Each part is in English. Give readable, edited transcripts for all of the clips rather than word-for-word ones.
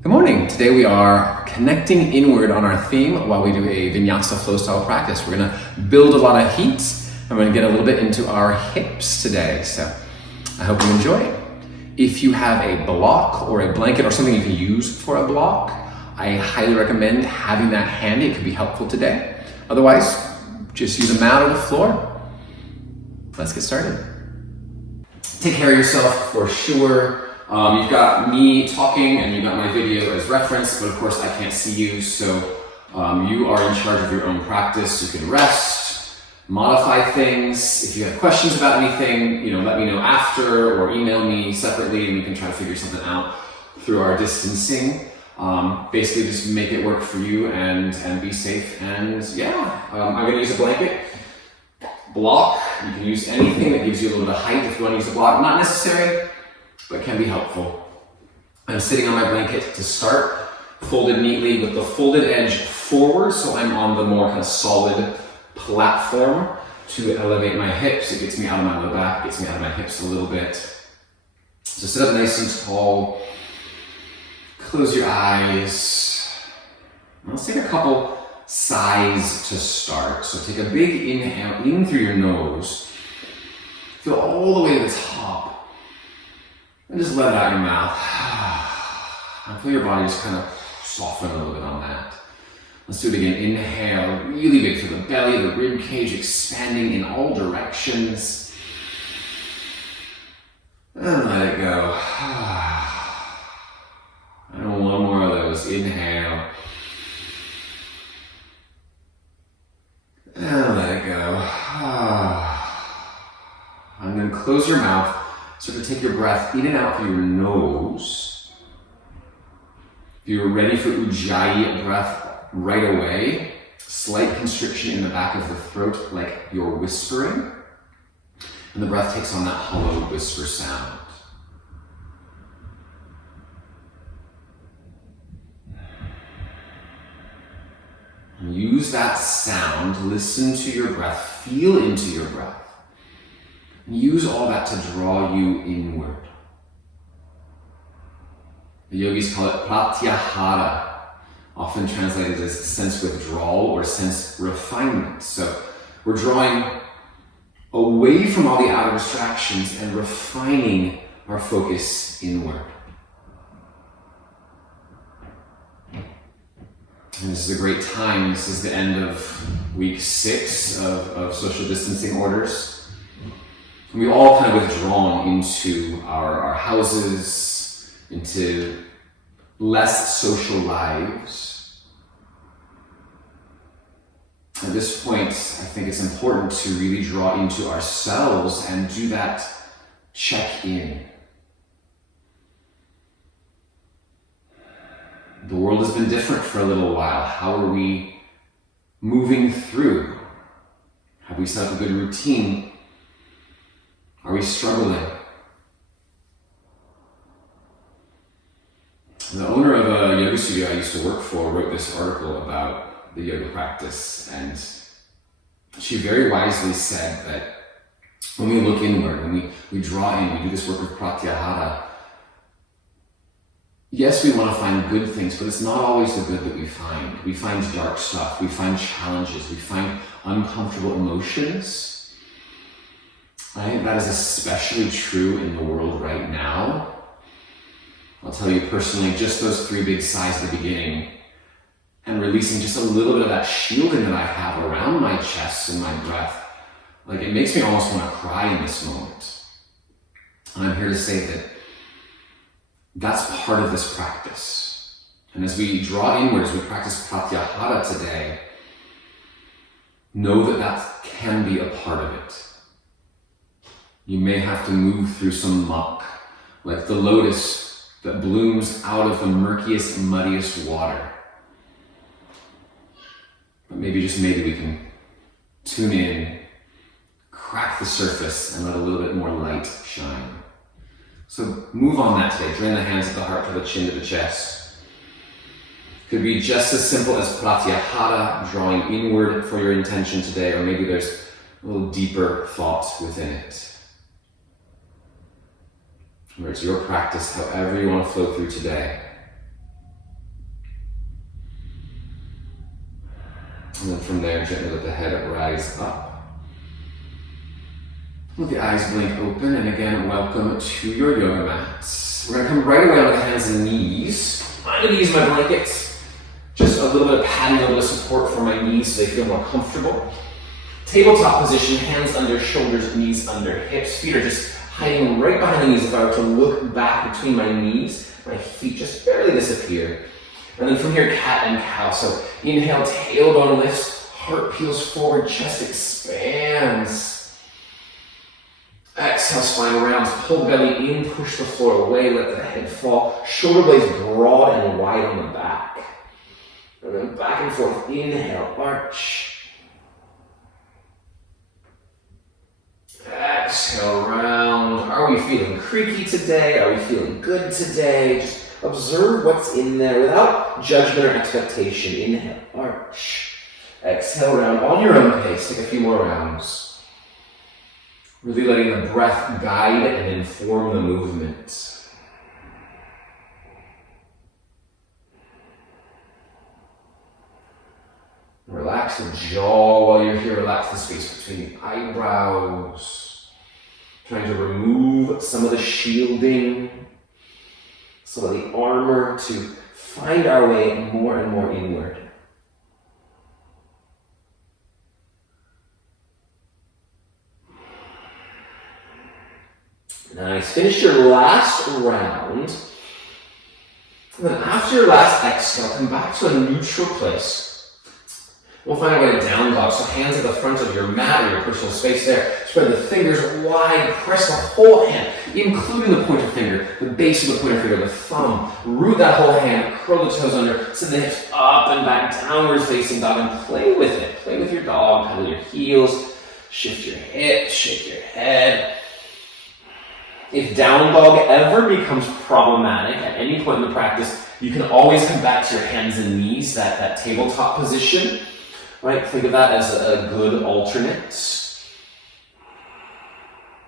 Good morning. Today we are connecting inward on our theme while we do a vinyasa flow style practice. We're going to build a lot of heat and we're going to get a little bit into our hips today. So I hope you enjoy it. If you have a block or a blanket or something you can use for a block, I highly recommend having that handy. It could be helpful today. Otherwise, just use a mat or the floor. Let's get started. Take care of yourself for sure. You've got me talking and you've got my video as reference, but of course I can't see you, so you are in charge of your own practice. You can rest, modify things. If you have questions about anything, let me know after or email me separately and we can try to figure something out through our distancing. Basically just make it work for you and be safe. And yeah, I'm gonna use a blanket. Block, you can use anything that gives you a little bit of height if you want to use a block. Not necessary, but can be helpful. I'm sitting on my blanket to start, folded neatly with the folded edge forward, so I'm on the more kind of solid platform to elevate my hips. It gets me out of my low back, gets me out of my hips a little bit. So sit up nice and tall, close your eyes. Let's take a couple sighs to start. So take a big inhale in through your nose, feel all the way to the top. And just let it out your mouth. And feel your body just kind of soften a little bit on that. Let's do it again. Inhale, really big through the belly, the rib cage expanding in all directions. And let it go. And one more of those. Inhale. And let it go. And then close your mouth. So to take your breath in and out through your nose. If you're ready for Ujjayi breath right away, slight constriction in the back of the throat like you're whispering. And the breath takes on that hollow whisper sound. Use that sound, listen to your breath, feel into your breath. Use all that to draw you inward. The yogis call it Pratyahara, often translated as sense withdrawal or sense refinement. So we're drawing away from all the outer distractions and refining our focus inward. And this is a great time. This is the end of week 6 of social distancing orders. We've all kind of withdrawn into our houses, into less social lives. At this point, I think it's important to really draw into ourselves and do that check-in. The world has been different for a little while. How are we moving through? Have we set up a good routine? Are we struggling? The owner of a yoga studio I used to work for wrote this article about the yoga practice, and she very wisely said that when we look inward, when we draw in, we do this work of Pratyahara, yes, we want to find good things, but it's not always the good that we find. We find dark stuff, we find challenges, we find uncomfortable emotions. I think that is especially true in the world right now. I'll tell you personally, just those 3 big sighs at the beginning and releasing just a little bit of that shielding that I have around my chest and my breath, like it makes me almost want to cry in this moment. And I'm here to say that that's part of this practice. And as we draw inward, as we practice Pratyahara today, know that that can be a part of it. You may have to move through some muck, like the lotus that blooms out of the murkiest, muddiest water. But maybe, just maybe, we can tune in, crack the surface, and let a little bit more light shine. So move on that today. Drain the hands of the heart to the chin to the chest. Could be just as simple as Pratyahara, drawing inward for your intention today, or maybe there's a little deeper thought within it. Where it's your practice, however you want to flow through today. And then from there, gently let the head rise up. Let the eyes blink open, and again, welcome to your yoga mats. We're gonna come right away on the hands and knees. I'm gonna use my blankets. Just a little bit of padding, a little bit of support for my knees so they feel more comfortable. Tabletop position, hands under shoulders, knees under hips. Feet are just hiding right behind the knees. If I were to look back between my knees, my feet just barely disappear. And then from here, cat and cow. So inhale, tailbone lifts, heart peels forward, chest expands. Exhale, spine rounds, pull the belly in, push the floor away, let the head fall. Shoulder blades broad and wide on the back. And then back and forth, inhale, arch. Exhale, round. Are we feeling creaky today? Are we feeling good today? Just observe what's in there without judgment or expectation. Inhale, arch. Exhale, round on your own pace. Take a few more rounds. Really letting the breath guide and inform the movement. Relax the jaw while you're here. Relax the space between the eyebrows. Trying to remove some of the shielding, some of the armor to find our way more and more inward. Nice. Finish your last round. And then after your last exhale, come back to a neutral place. We'll find our way to down dog. So hands at the front of your mat or your personal space there. Spread the fingers wide. Press the whole hand, including the pointer finger, the base of the pointer finger, the thumb. Root that whole hand. Curl the toes under. Send the hips up and back, downward facing dog, and play with it. Play with your dog. Pedal your heels. Shift your hips. Shake your head. If down dog ever becomes problematic at any point in the practice, you can always come back to your hands and knees, that tabletop position, right? Think of that as a good alternate.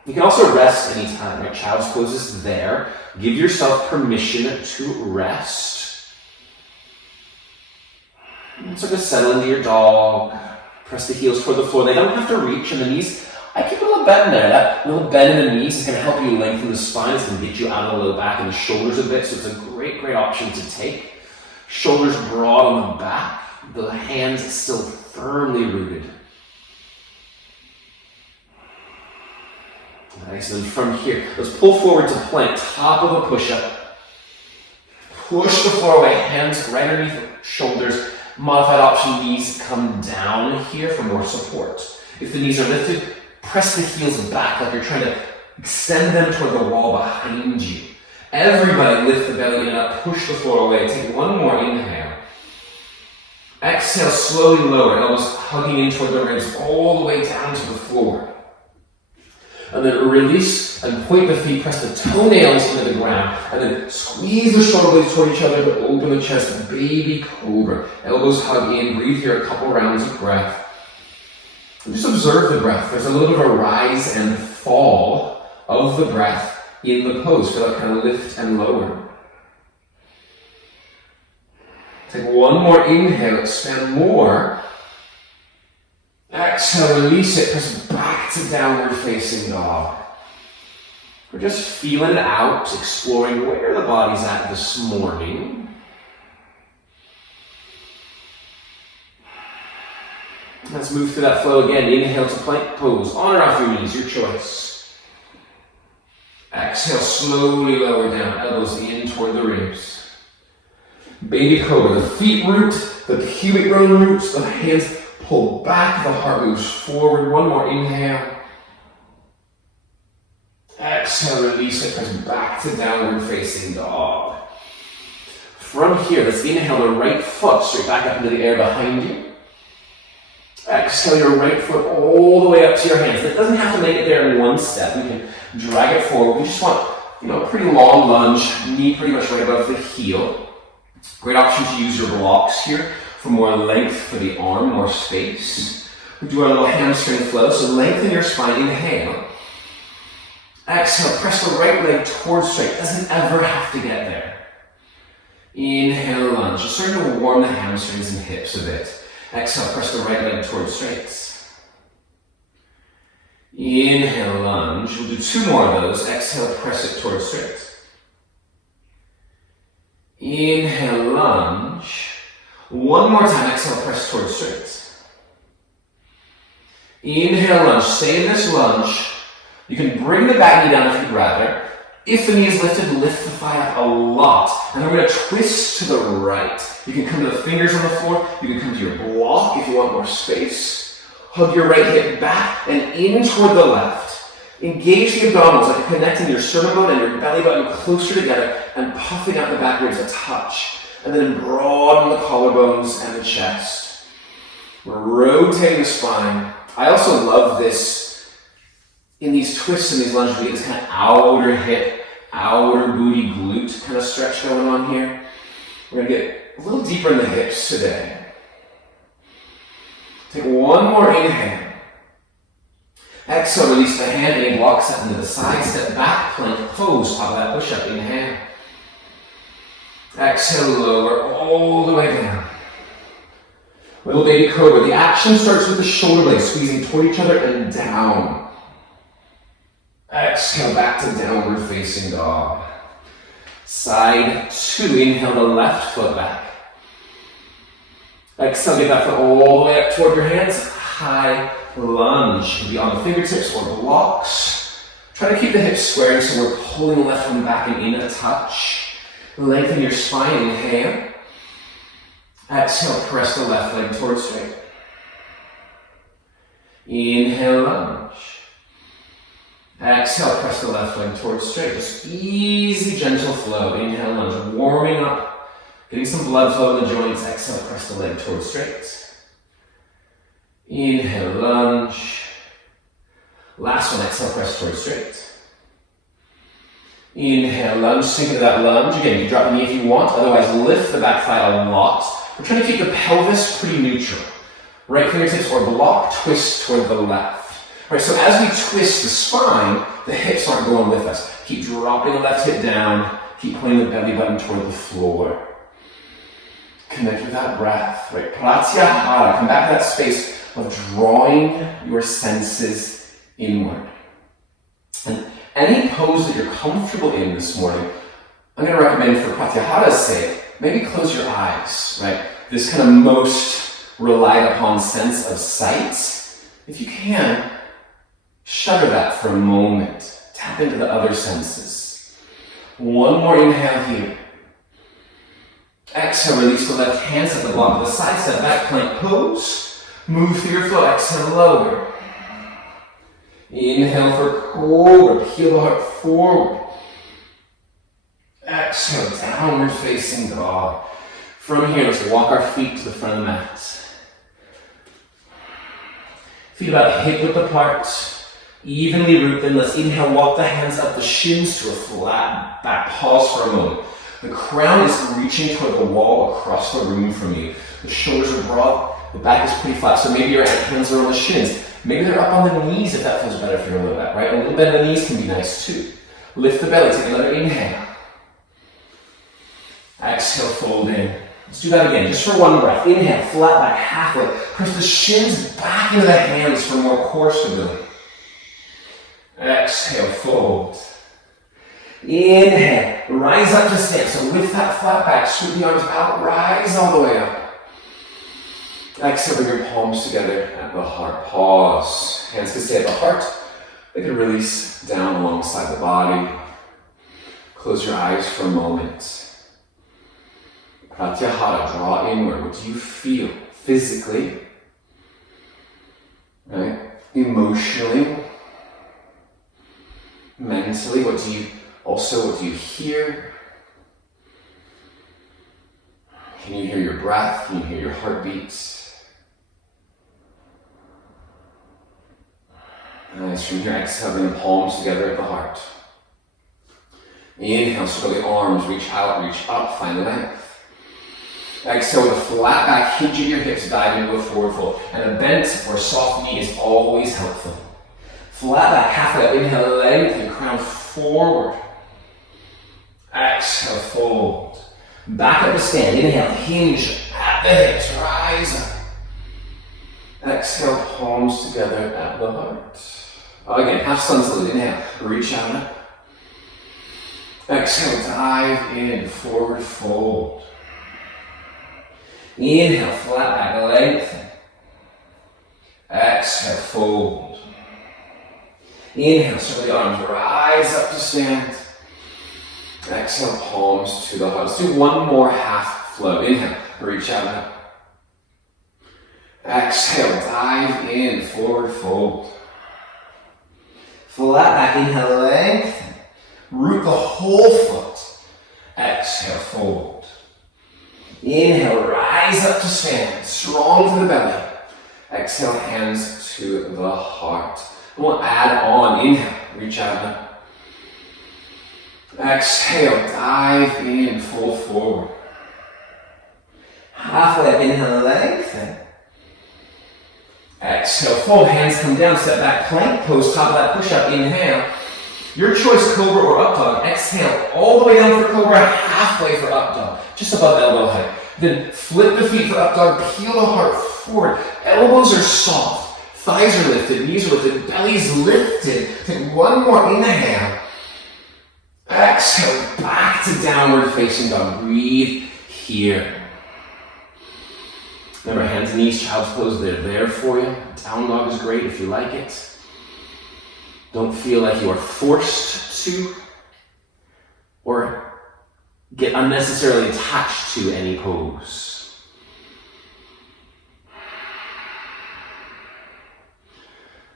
You can also rest anytime, right? Child's pose is there. Give yourself permission to rest. And so just settle into your dog. Press the heels toward the floor. They don't have to reach, and the knees, I keep a little bend there. That little bend in the knees is going to help you lengthen the spine. It's going to get you out of the low back and the shoulders a bit. So it's a great, great option to take. Shoulders broad on the back. The hands still firmly rooted. Nice. And then from here, let's pull forward to plank. Top of a push-up. Push the floor away. Hands right underneath the shoulders. Modified option, knees come down here for more support. If the knees are lifted, press the heels back like you're trying to extend them toward the wall behind you. Everybody lift the belly and up, push the floor away. Take one more inhale. Exhale, slowly lower, elbows hugging in toward the ribs all the way down to the floor. And then release and point the feet, press the toenails into the ground, and then squeeze the shoulder blades toward each other to open the chest, baby cobra. Elbows hug in, breathe here a couple rounds of breath. And just observe the breath. There's a little bit of a rise and fall of the breath in the pose. Feel it kind of lift and lower. Take one more inhale, expand more. Exhale, release it, press back to downward facing dog. We're just feeling it out, exploring where the body's at this morning. Let's move through that flow again. Inhale to plank pose. On or off your knees, your choice. Exhale, slowly lower down. Elbows in toward the ribs. Baby cobra. The feet root, the pubic bone roots, the hands pull back, the heart moves forward. One more inhale. Exhale, release it, press back to downward facing dog. From here, let's inhale the right foot straight back up into the air behind you. Exhale your right foot all the way up to your hands. It doesn't have to make it there in one step. You can drag it forward. We just want, a pretty long lunge, knee pretty much right above the heel. Great option to use your blocks here for more length for the arm, more space. We do our little hamstring flow, so lengthen your spine. Inhale. Exhale, press the right leg towards straight. Doesn't ever have to get there. Inhale, lunge. Just starting to warm the hamstrings and hips a bit. Exhale, press the right leg towards straight. Inhale, lunge. We'll do 2 more of those. Exhale, press it towards straight. Inhale, lunge. 1 more time. Exhale, press towards straight. Inhale, lunge. Stay in this lunge. You can bring the back knee down if you'd rather. If the knee is lifted, lift the thigh up a lot. And then we're going to twist to the right. You can come to the fingers on the floor. You can come to your block if you want more space. Hug your right hip back and in toward the left. Engage the abdominals like you're connecting your sternum bone and your belly button closer together and puffing out the back ribs a touch. And then broaden the collarbones and the chest. We're rotating the spine. I also love this in these twists and these lunges. We get this kind of outer hip, outer booty glute kind of stretch going on here. We're going to get a little deeper in the hips today. Take 1 more inhale. Exhale, release the hand, and block, step into the side, step back, plank pose, top of that push-up, inhale. Exhale, lower all the way down. Little baby cobra. The action starts with the shoulder blades squeezing toward each other and down. Exhale, back to downward facing dog. Side 2, inhale the left foot back. Exhale, get that foot all the way up toward your hands. High lunge. Be on the fingertips or blocks. Try to keep the hips square so we're pulling the left one back and in a touch. Lengthen your spine. Inhale. Exhale, press the left leg towards straight. Inhale, lunge. Exhale, press the left leg towards straight. Just easy, gentle flow. Inhale, lunge. Warming up. Getting some blood flow in the joints. Exhale, press the leg towards straight. Inhale, lunge. Last one, exhale, press towards straight. Inhale, lunge, sink into that lunge. Again, you can drop the knee if you want, otherwise lift the back thigh a lot. We're trying to keep the pelvis pretty neutral. Right fingertips or block, twist toward the left. All right, so as we twist the spine, the hips aren't going with us. Keep dropping the left hip down. Keep pointing the belly button toward the floor. Connect with that breath, right? Pratyahara, come back to that space of drawing your senses inward. And any pose that you're comfortable in this morning, I'm going to recommend for Pratyahara's sake, maybe close your eyes, right? This kind of most relied upon sense of sight. If you can, shudder that for a moment. Tap into the other senses. 1 more inhale here. Exhale, release the left hand, set the block to the side, step back, plank pose. Move through your flow, exhale, lower. Inhale for cobra, peel the heart forward. Exhale, downward facing dog. From here, let's walk our feet to the front of the mat. Feet about hip width apart. Evenly root them. Let's inhale, walk the hands up the shins to a flat back. Pause for a moment. The crown is reaching toward the wall across the room from you. The shoulders are broad, the back is pretty flat. So maybe your hands are on the shins. Maybe they're up on the knees if that feels better for your low back, right? A little bit of the knees can be nice too. Lift the belly, take another inhale. Exhale, fold in. Let's do that again, just for 1 breath. Inhale, flat back, halfway. Press the shins back into the hands for more core stability. Exhale, fold. Inhale, rise up to stand. So with that flat back, sweep the arms out, rise all the way up. Exhale, bring your palms together at the heart. Pause. Hands can stay at the heart. They can release down alongside the body. Close your eyes for a moment. Pratyahara, draw inward. What do you feel physically? Right? Emotionally? Mentally? What do you hear? Can you hear your breath? Can you hear your heartbeats? Nice. From here, exhale, bring the palms together at the heart. Inhale, circle the arms, reach out, reach up, find length. Exhale with a flat back, hinging your hips, dive into a forward fold. And a bent or soft knee is always helpful. Flat back, halfway up, inhale, lengthen, crown forward. Exhale, fold. Back up to stand, inhale, hinge at the hips, rise up. Exhale, palms together at the heart. Again, half sun salute. Inhale, reach out up. Exhale, dive in, forward fold. Inhale, flat back, lengthen. Exhale, fold. Inhale, circle the arms, rise up to stand. Exhale, palms to the heart. Let's do one more half flow. Inhale, reach out up. Exhale, dive in, forward fold. Flat back, inhale, lengthen. Root the whole foot. Exhale, fold. Inhale, rise up to stand. Strong to the belly. Exhale, hands to the heart. And we'll add on. Inhale, reach out up. Exhale, dive in, fold forward. Halfway up, inhale, lengthen. Exhale, fold, hands come down, step back, plank pose, top of that push-up, inhale. Your choice, cobra or up dog. Exhale, all the way down for cobra, halfway for up dog, just above elbow height. Then flip the feet for up dog, peel the heart forward. Elbows are soft, thighs are lifted, knees are lifted, belly's lifted. Take one more inhale. Exhale, back to downward facing dog. Breathe here. Remember, hands and knees, child's pose, they're there for you. Down dog is great if you like it. Don't feel like you are forced to or get unnecessarily attached to any pose.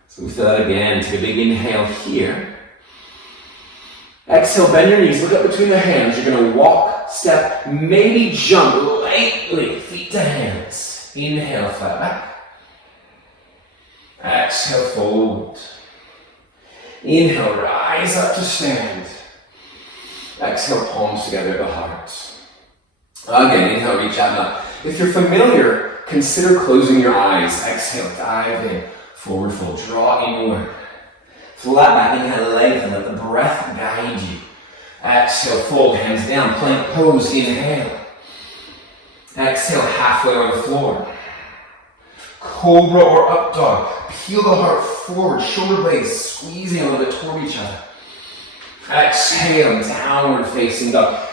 So we feel that again. Take a big inhale here. Exhale, bend your knees, look up between the hands. You're going to walk, step, maybe jump lightly, feet to hands. Inhale, flat back. Exhale, fold. Inhale, rise up to stand. Exhale, palms together at the heart. Again, inhale, reach out and up. If you're familiar, consider closing your eyes. Exhale, dive in. Forward fold, draw inward. Flat back, inhale, lengthen, let the breath guide you. Exhale, fold, hands down, plank pose, inhale. Exhale, halfway on the floor. Cobra or up dog. Peel the heart forward, shoulder blades squeezing a little bit toward each other. Exhale, downward facing dog.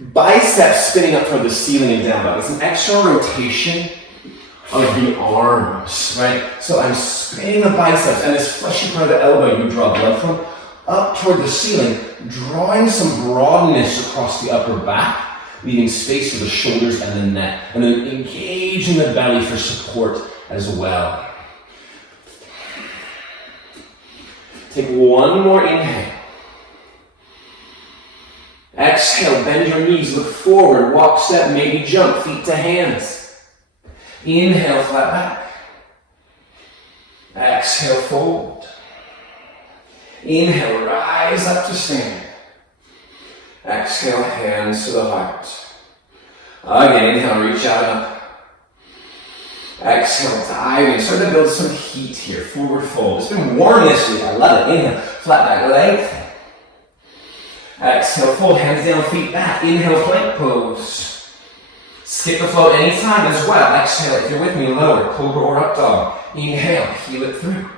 Biceps spinning up toward the ceiling and down dog. It's an extra rotation of the arms, right? So I'm spinning the biceps and this fleshy part of the elbow you draw blood from up toward the ceiling, drawing some broadness across the upper back, leaving space for the shoulders and the neck. And then engage in the belly for support as well. Take one more inhale. Exhale, bend your knees, look forward, walk, step, maybe jump, feet to hands. Inhale, flat back. Exhale, fold. Inhale, rise up to stand. Exhale, hands to the heart. Again, inhale, reach out up. Exhale, dive in. Start to build some heat here. Forward fold. It's been warm this week. I love it. Inhale, flat back, lengthen. Exhale, fold, hands down, feet back. Inhale, plank pose. Skip the flow anytime as well. Exhale, if you're with me, lower, cobra or up dog. Inhale, heel it through.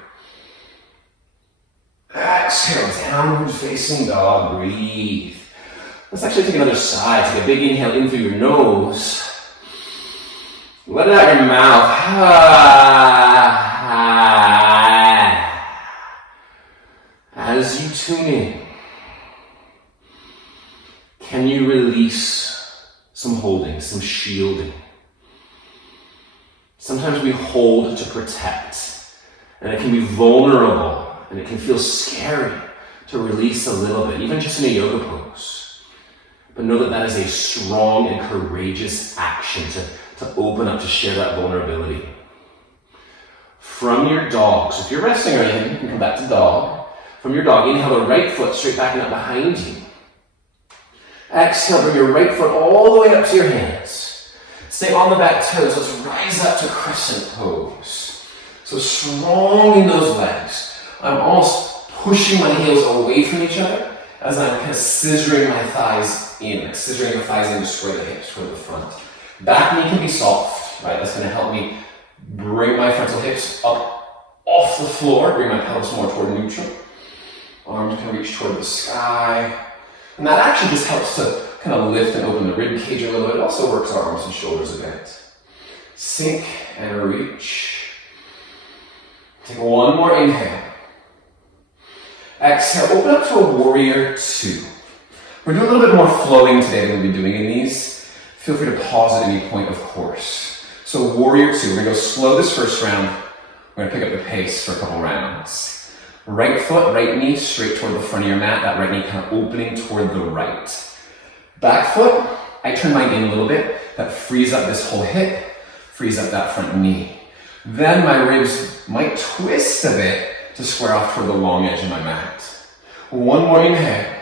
Exhale, downward facing dog. Breathe. Let's actually take another side. Take a big inhale in through your nose. Let it out your mouth. As you tune in, can you release some holding, some shielding? Sometimes we hold to protect, and it can be vulnerable, and it can feel scary to release a little bit, even just in a yoga pose. But know that that is a strong and courageous action to open up, to share that vulnerability. From your dog, so if you're resting or anything, you can come back to dog. From your dog, inhale the right foot straight back and up behind you. Exhale, bring your right foot all the way up to your hands. Stay on the back toes. Let's rise up to crescent pose. So strong in those legs. I'm almost pushing my heels away from each other as I'm kind of scissoring my thighs in, scissoring the thighs in to square the hips toward the front. Back knee can be soft, right? That's going to help me Bring my frontal hips up off the floor. Bring my pelvis more toward neutral. Arms can reach toward the sky. And that actually just helps to kind of lift and open the rib cage a little bit. It also works our arms and shoulders a bit. Sink and reach. Take one more inhale. Exhale, open up to a warrior two. We're doing a little bit more flowing today than we've been doing in these. Feel free to pause at any point, of course. So warrior two, we're gonna go slow this first round. We're gonna pick up the pace for a couple rounds. Right foot, right knee, straight toward the front of your mat. That right knee kind of opening toward the right. Back foot, I turn mine in a little bit. That frees up this whole hip, frees up that front knee. Then my ribs might twist a bit to square off toward the long edge of my mat. One more inhale.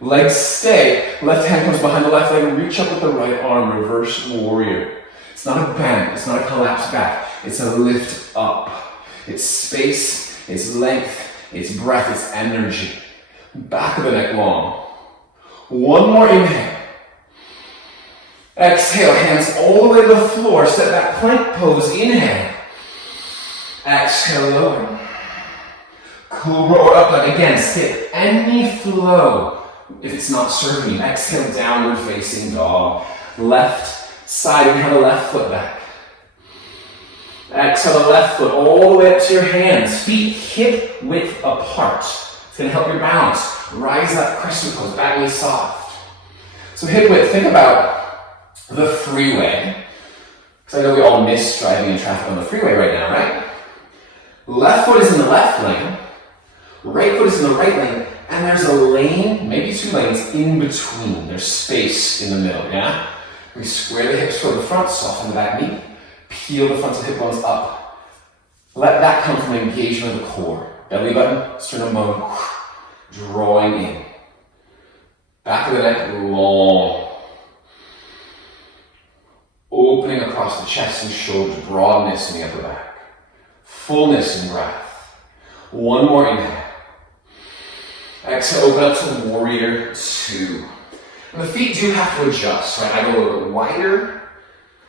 Legs stay. Left hand comes behind the left leg. Reach up with the right arm. Reverse warrior. It's not a bend. It's not a collapse back. It's a lift up. It's space. It's length. It's breath. It's energy. Back of the neck long. One more inhale. Exhale. Hands all the way to the floor. Step back. Plank pose. Inhale. Exhale. Lower. Cobra or upright. Again, skip any flow if it's not serving you. Exhale, downward facing dog. Left side, inhale the left foot back. Exhale the left foot all the way up to your hands. Feet hip width apart. It's going to help your balance. Rise up, crescent pose, back knee soft. So hip width, think about the freeway. Because I know we all miss driving in traffic on the freeway right now, right? Left foot is in the left lane. Right foot is in the right lane, and there's a lane, maybe two lanes, in between. There's space in the middle, yeah? We square the hips toward the front, soften the back knee, peel the frontal hip bones up. Let that come from engagement of the core. Belly button, sternum bone, drawing in. Back of the neck, long. Opening across the chest and shoulders, broadness in the upper back. Fullness in breath. One more inhale. Exhale, open up to warrior two. And the feet do have to adjust, right? I go a little bit wider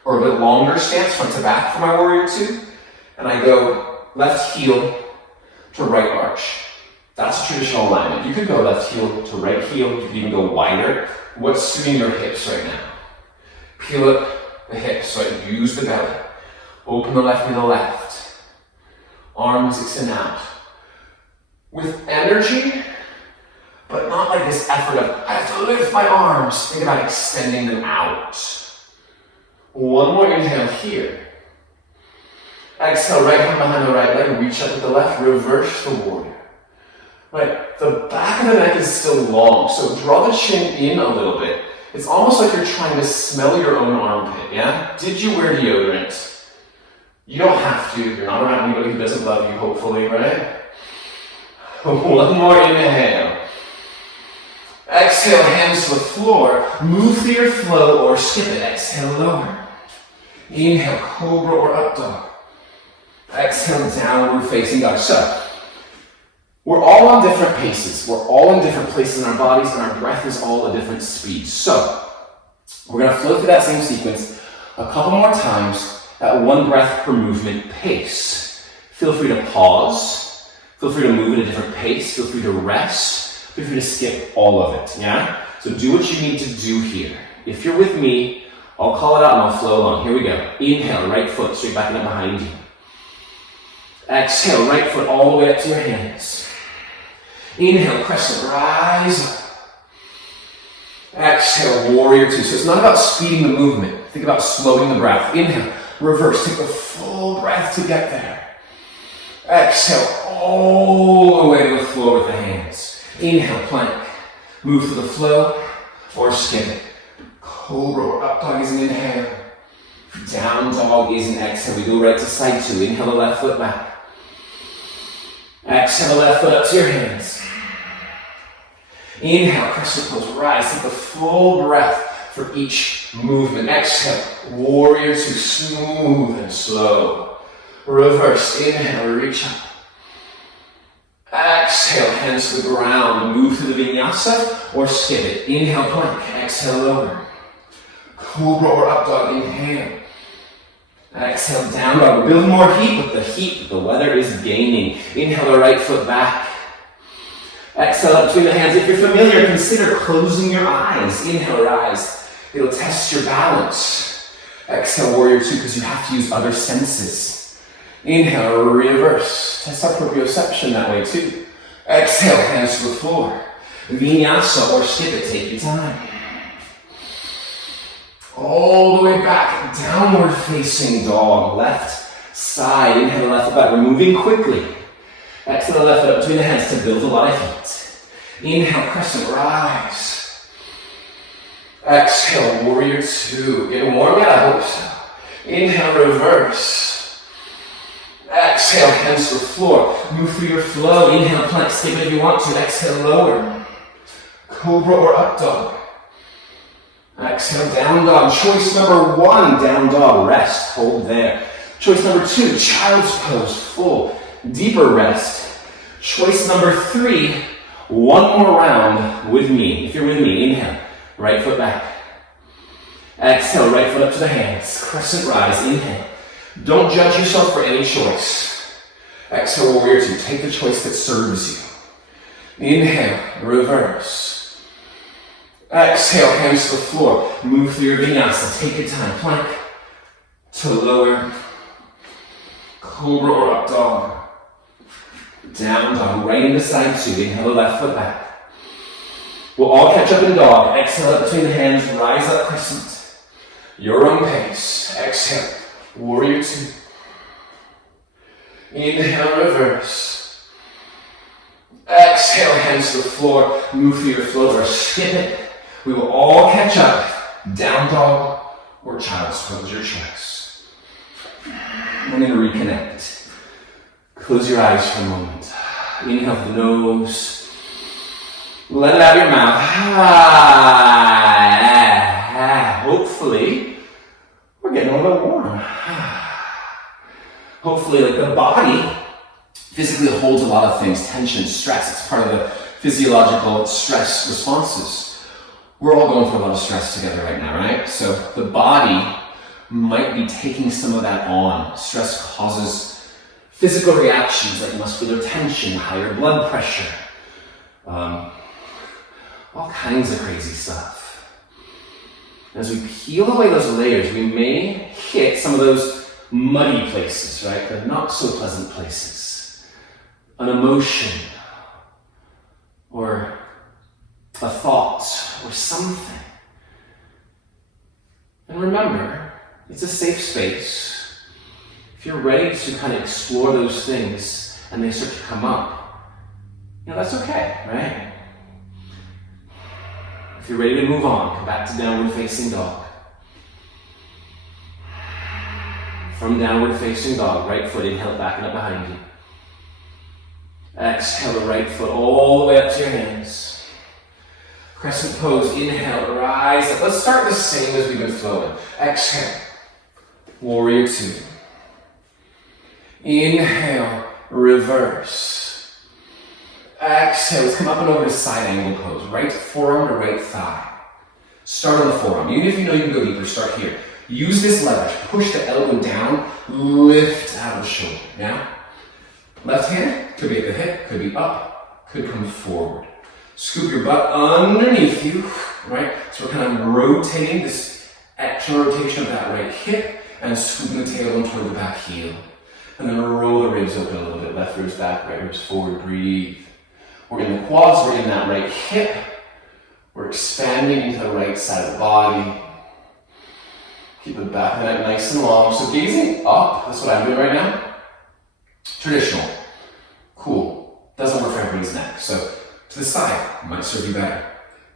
or a bit longer stance, front to back for my warrior two. And I go left heel to right arch. That's a traditional alignment. You could go left heel to right heel. You could even go wider. What's suiting your hips right now? Peel up the hips, right? Use the belly. Open the left knee to the left. Arms extend out. With energy, but not like this effort of, I have to lift my arms. Think about extending them out. One more inhale here. Exhale, right hand behind the right leg, reach up with the left, reverse the warrior. Right, the back of the neck is still long, so draw the chin in a little bit. It's almost like you're trying to smell your own armpit, yeah? Did you wear deodorant? You don't have to. You're not around anybody who doesn't love you, hopefully, right? One more inhale. Exhale, hands to the floor. Move through your flow or skip it. Exhale, lower. Inhale, cobra or up dog. Exhale, downward facing dog. So, we're all on different paces. We're all in different places in our bodies, and our breath is all a different speed. So, we're going to flow through that same sequence a couple more times at one breath per movement pace. Feel free to pause. Feel free to move at a different pace. Feel free to rest. Feel free to skip all of it, yeah? So do what you need to do here. If you're with me, I'll call it out and I'll flow along. Here we go. Inhale, right foot straight back and up behind you. Exhale, right foot all the way up to your hands. Inhale, crescent, rise up. Exhale, warrior two. So it's not about speeding the movement. Think about slowing the breath. Inhale, reverse. Take the full breath to get there. Exhale, all the way to the floor with the hands. Inhale, plank. Move to the flow or skip it. Cobra or up dog is an inhale. Down dog is an exhale. We go right to side two. Inhale the left foot back. Exhale the left foot up to your hands. Inhale, crescent pose, rise. Take the full breath for each movement. Exhale, warrior two, smooth and slow. Reverse, inhale, reach up. Exhale, hands to the ground. Move to the vinyasa or skip it. Inhale, plank. Exhale, lower. Cobra or up dog, inhale. Exhale, down dog. Build more heat with the heat. The weather is gaining. Inhale the right foot back. Exhale up between the hands. If you're familiar, consider closing your eyes. Inhale, rise. It'll test your balance. Exhale, warrior two, because you have to use other senses. Inhale, reverse. Test our proprioception that way too. Exhale, hands to the floor. Vinyasa or skip it, take your time. All the way back, downward facing dog, left side. Inhale the left foot back, we're moving quickly. Exhale the left foot up between the hands to build a lot of heat. Inhale, crescent rise. Exhale, warrior two. Getting warm yet? I hope so. Inhale, reverse. Exhale, hands to the floor. Move through your flow. Inhale, plank, skip it if you want to. Exhale, lower. Cobra or up dog. Exhale, down dog. Choice number one, down dog. Rest, hold there. Choice number two, child's pose, full, deeper rest. Choice number three, one more round with me. If you're with me, inhale, right foot back. Exhale, right foot up to the hands. Crescent rise, inhale. Don't judge yourself for any choice. Exhale, warrior two. Take the choice that serves you. Inhale, reverse. Exhale, hands to the floor. Move through your vinyasa. Take your time. Plank to lower. Cobra or up dog. Down dog. Right into side two. Inhale the left foot back. We'll all catch up in dog. Exhale up between the hands. Rise up crescent. Your own pace. Exhale. Warrior two. Inhale, reverse. Exhale, hands to the floor. Move through your flow or skip it. We will all catch up. Down dog or child's pose, your choice. We're going to reconnect. Close your eyes for a moment. Inhale through the nose. Let it out of your mouth. Hopefully, we're getting a little warm. Hopefully, like the body physically holds a lot of things, tension, stress. It's part of the physiological stress responses. We're all going through a lot of stress together right now, right? So the body might be taking some of that on. Stress causes physical reactions like muscular tension, higher blood pressure, all kinds of crazy stuff. As we peel away those layers, we may hit some of those muddy places, right? The not so pleasant places. An emotion, or a thought, or something. And remember, it's a safe space. If you're ready to kind of explore those things and they start to come up, that's okay, right? If you're ready to move on, come back to downward facing dog. From downward facing dog, right foot inhale, back and up behind you. Exhale the right foot all the way up to your hands. Crescent pose, inhale, rise up. Let's start the same as we've been flowing. Exhale, warrior two. Inhale, reverse. Exhale, let's come up and over to side angle pose. Right forearm to right thigh. Start on the forearm. Even if you know you can go deeper, start here. Use this leverage. Push the elbow down, lift out of the shoulder. Now, left hand could be at the hip, could be up, could come forward. Scoop your butt underneath you, right? So we're kind of rotating this extra rotation of that right hip and scooping the tailbone toward the back heel. And then roll the ribs open a little bit. Left ribs back, right ribs forward, breathe. We're in the quads, we're in that right hip. We're expanding into the right side of the body. Keep the back of the neck nice and long. So gazing up, that's what I'm doing right now. Traditional. Cool. Doesn't work for everybody's neck. So to the side might serve you better.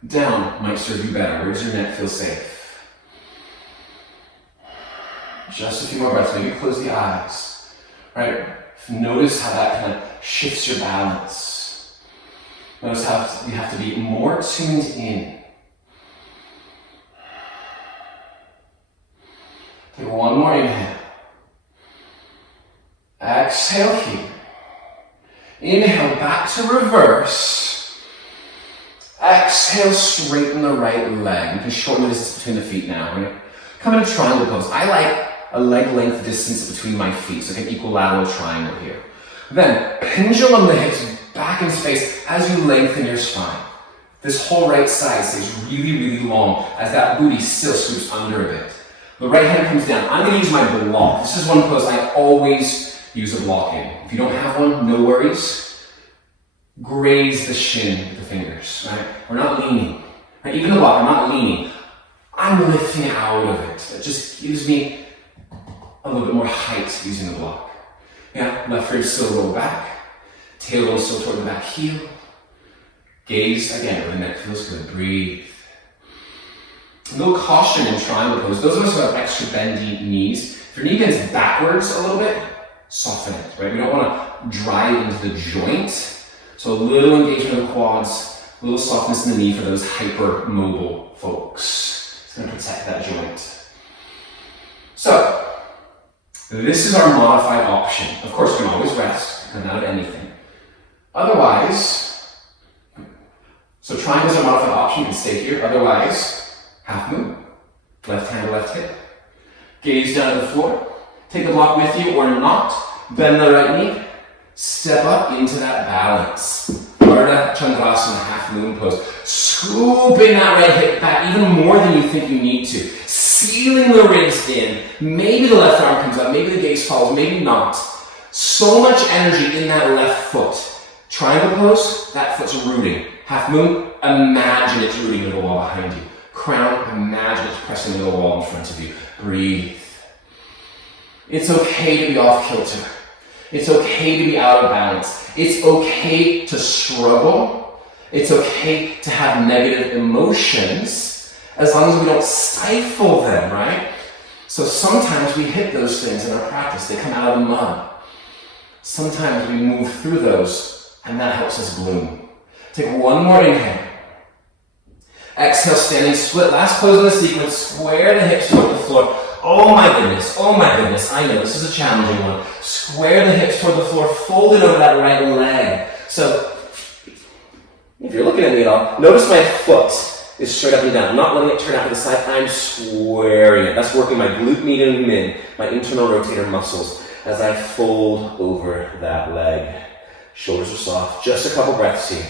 Down might serve you better. Where does your neck feel safe? Just a few more breaths. Maybe close the eyes. Right? Notice how that kind of shifts your balance. Notice how you have to be more tuned in. Take one more inhale. Exhale here. Inhale back to reverse. Exhale, straighten the right leg. You can shorten the distance between the feet now. Right? Come in a triangle pose. I like a leg length distance between my feet, so like an equilateral triangle here. Then pendulum the hips back in space as you lengthen your spine. This whole right side stays really, really long as that booty still scoops under a bit. The right hand comes down. I'm going to use my block. This is one pose I always use a block in. If you don't have one, no worries. Graze the shin with the fingers, right? We're not leaning. Right? Even the block, I'm not leaning. I'm lifting out of it. It just gives me a little bit more height using the block. Yeah, left rib still roll back. Tailbone still toward the back heel. Gaze again where the neck feels good. Breathe. A little caution in triangle pose. Those of us who have extra bendy knees, if your knee bends backwards a little bit, soften it, right? We don't want to drive into the joint. So a little engagement of the quads, a little softness in the knee for those hypermobile folks. It's going to protect that joint. So, this is our modified option. Of course, you can always rest, come out of anything. Otherwise, so triangles are modified option, you can stay here. Otherwise, half moon, left hand to left hip. Gaze down to the floor. Take the block with you or not. Bend the right knee. Step up into that balance. Ardha Chandrasana, half moon pose. Scooping that right hip back even more than you think you need to. Sealing the ribs in. Maybe the left arm comes up, maybe the gaze follows, maybe not. So much energy in that left foot. Triangle pose, that foot's rooting. Half moon, imagine it's rooting into the wall behind you. Crown, imagine it's pressing into the wall in front of you. Breathe. It's okay to be off kilter. It's okay to be out of balance. It's okay to struggle. It's okay to have negative emotions as long as we don't stifle them, right? So sometimes we hit those things in our practice. They come out of the mud. Sometimes we move through those and that helps us bloom. Take one more inhale. Exhale, standing split. Last pose in the sequence. Square the hips toward the floor. Oh my goodness, I know this is a challenging one. Square the hips toward the floor, fold it over that right leg. So, if you're looking at me at all, notice my foot is straight up and down. I'm not letting it turn out to the side, I'm squaring it. That's working my glute median mid, my internal rotator muscles, as I fold over that leg. Shoulders are soft, just a couple breaths here.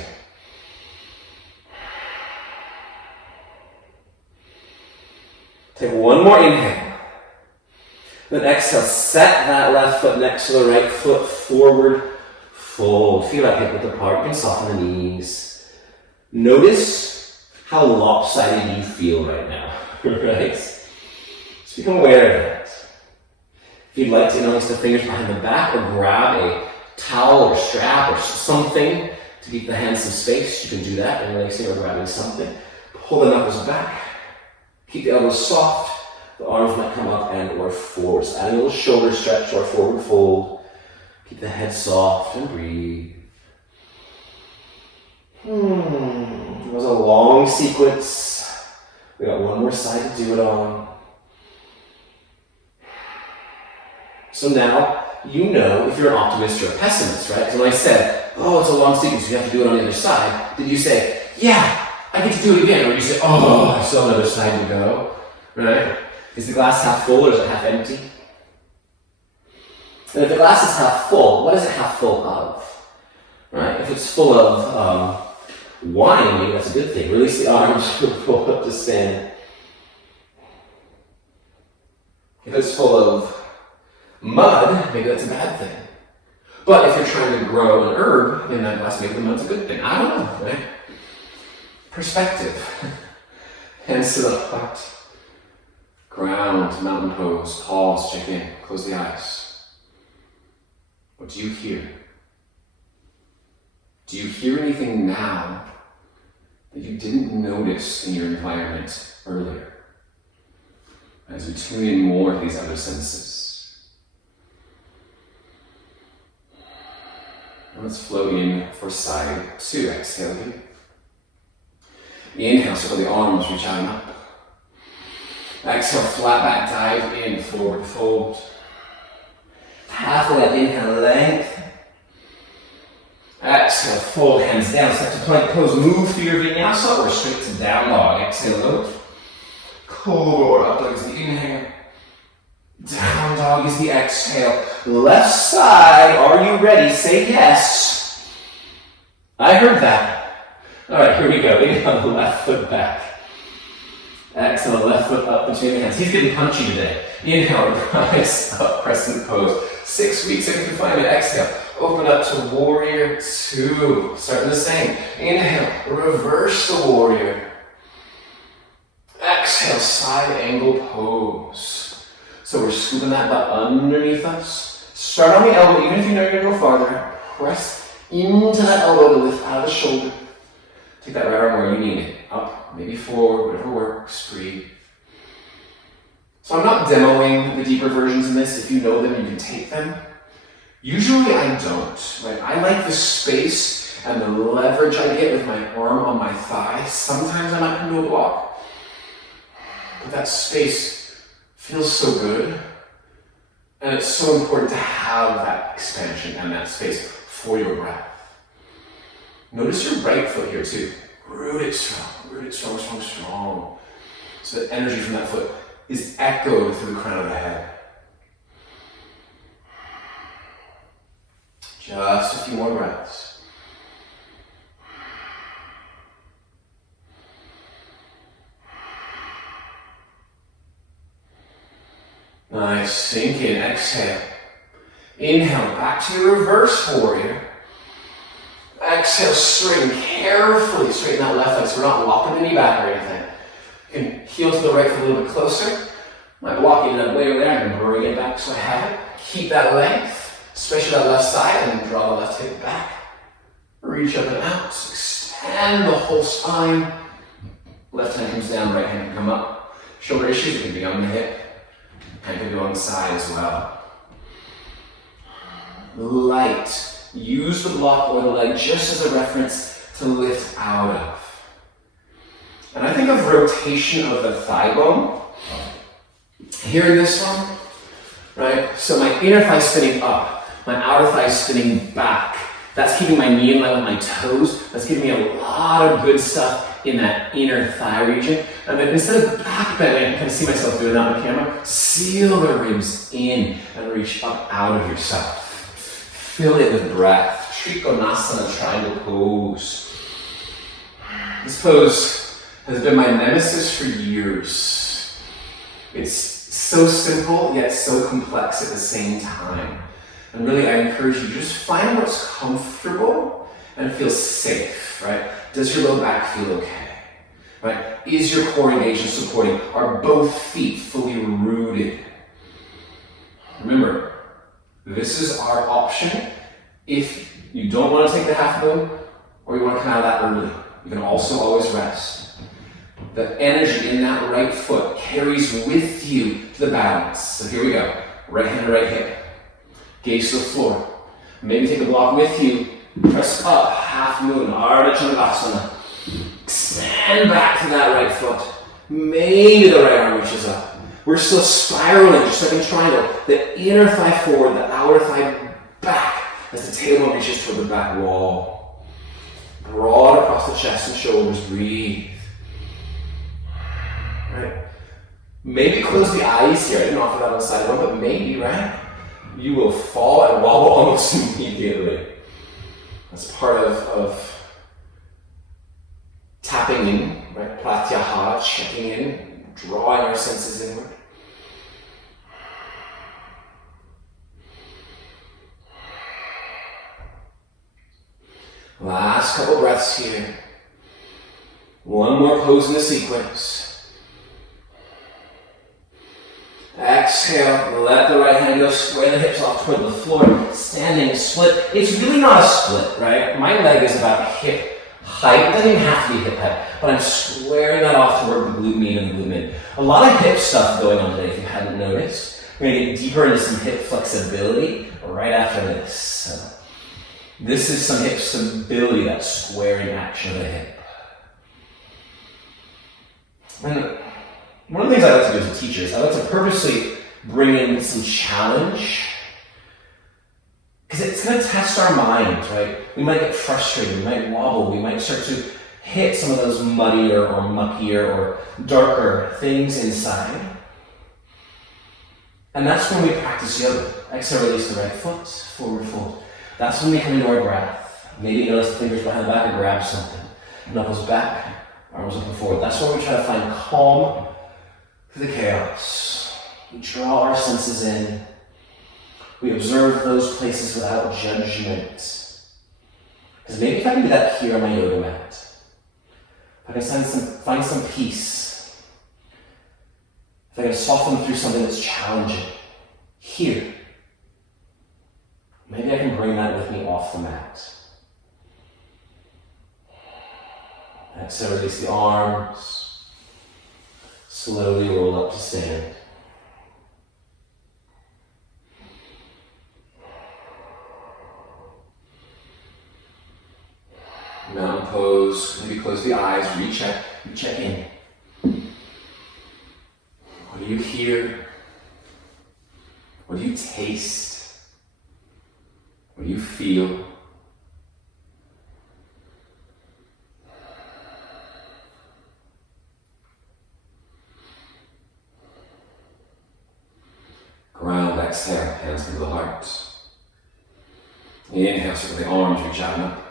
Take one more inhale. Then exhale, set that left foot next to the right foot, forward, fold. Feel that hip width apart. You can soften the knees. Notice how lopsided you feel right now, right? Just become aware of that. If you'd like to interlace the fingers behind the back or grab a towel or strap or something to keep the hands in space, you can do that, interlacing or grabbing something. Pull the knuckles back. Keep the elbows soft. The arms might come up and or forward. So add a little shoulder stretch or forward fold. Keep the head soft and breathe. It was a long sequence. We got one more side to do it on. So now you know if you're an optimist or a pessimist, right? Because when I said, oh, it's a long sequence, you have to do it on the other side, did you say, yeah, I get to do it again? Or did you say, oh, I still have another side to go, right? Is the glass half full or is it half empty? And if the glass is half full, what is it half full of? Right? If it's full of wine, maybe that's a good thing. Release the arms, pull up to stand. If it's full of mud, maybe that's a bad thing. But if you're trying to grow an herb in that glass, maybe the mud's a good thing. I don't know, right? Perspective. Hands to the heart. Ground, mountain pose, pause, check in, close the eyes. What do you hear? Do you hear anything now that you didn't notice in your environment earlier? As we tune in more to these other senses. And let's flow in for side two. Exhale again. Inhale, so the arms reach out and up. Exhale, flat back dive in, forward fold. Half of that inhale, length. Exhale, fold, hands down, step to plank pose. Move through your vinyasa or straight to down dog. Exhale, low. Cobra or up dog is the inhale. Down dog is the exhale. Left side, are you ready? Say yes. I heard that. All right, here we go. Inhale, left foot back. Exhale, left foot up between the hands. He's getting punchy today. Inhale, rise up, crescent pose. 6 weeks in confinement. Exhale, open up to warrior 2. Starting the same. Inhale, reverse the warrior. Exhale, side angle pose. So we're scooping that butt underneath us. Start on the elbow, even if you know you're going to go farther. Press into that elbow to lift out of the shoulder. Take that right arm where you need it. Up, maybe forward, whatever works. Breathe. So I'm not demoing the deeper versions in this. If you know them, you can take them. Usually I don't. Right? I like the space and the leverage I get with my arm on my thigh. Sometimes I might come to a block. But that space feels so good. And it's so important to have that expansion and that space for your breath. Notice your right foot here too. Root it strong, strong, strong. So that energy from that foot is echoed through the crown of the head. Just a few more breaths. Nice, sink in, exhale. Inhale, back to your reverse warrior. Exhale, straighten carefully. Straighten that left leg so we're not locking the knee back or anything. You can heel to the right foot a little bit closer. My blocking it up way over there. I'm going to bring it back so I have it. Keep that length, especially that left side, and then draw the left hip back. Reach up and out. Extend the whole spine. Left hand comes down, right hand can come up. Shoulder issues, it can be on the hip. Hand can go on the side as well. Light. Use the block or the leg just as a reference to lift out of. And I think of rotation of the thigh bone. Here in this one, right? So my inner thigh spinning up, my outer thigh spinning back. That's keeping my knee in line with my toes. That's giving me a lot of good stuff in that inner thigh region. And then instead of back bending, I can kind of see myself doing that on camera. Seal the ribs in and reach up out of yourself. Fill it with breath. Trikonasana, triangle pose. This pose has been my nemesis for years. It's so simple, yet so complex at the same time. And really, I encourage you to just find what's comfortable and feel safe, right? Does your low back feel okay? Right? Is your core engaged and supporting? Are both feet fully rooted? Remember, this is our option if you don't want to take the half moon or you want to come out of that early. You can also always rest. The energy in that right foot carries with you to the balance. So here we go. Right hand to right hip. Gaze to the floor. Maybe take a block with you. Press up, half moon, Ardha Chandrasana. Extend back to that right foot. Maybe the right arm reaches up. We're still spiraling, just like in triangle. The inner thigh forward, the outer thigh back as the tailbone reaches toward the back wall. Broad across the chest and shoulders. Breathe. Right? Maybe close the eyes here. I didn't offer that on the side one, but maybe, right? You will fall and wobble almost immediately. That's part of tapping in, right? Pratyahara, checking in, drawing our senses inward. Last couple breaths here. One more pose in the sequence. Exhale, let the right hand go, square the hips off toward the floor, standing split. It's really not a split, right? My leg is about hip height. It doesn't even have to be hip height, but I'm squaring that off toward the glute med and the glute mid. A lot of hip stuff going on today, if you hadn't noticed. We're going to get deeper into some hip flexibility right after this. So this is some hip stability, that squaring action of the hip. And one of the things I like to do as a teacher is I like to purposely bring in some challenge, because it's going to test our minds, right? We might get frustrated, we might wobble, we might start to hit some of those muddier or muckier or darker things inside. And that's when we practice yoga. Exhale, release the right foot, forward fold. That's when we come into our breath. Maybe interlace the fingers behind the back and grab something. Knuckles back, arms up and forward. That's where we try to find calm through the chaos. We draw our senses in. We observe those places without judgment. Because maybe if I can do that here on my yoga mat, if I can find some peace, if I can soften through something that's challenging here, maybe I can bring that with me off the mat. Exhale, release the arms. Slowly roll up to stand. Mountain pose, maybe close the eyes, recheck in. What do you hear? What do you taste? What do you feel? Ground, exhale, hands into the heart. Inhale, circle the arms, reach out and up.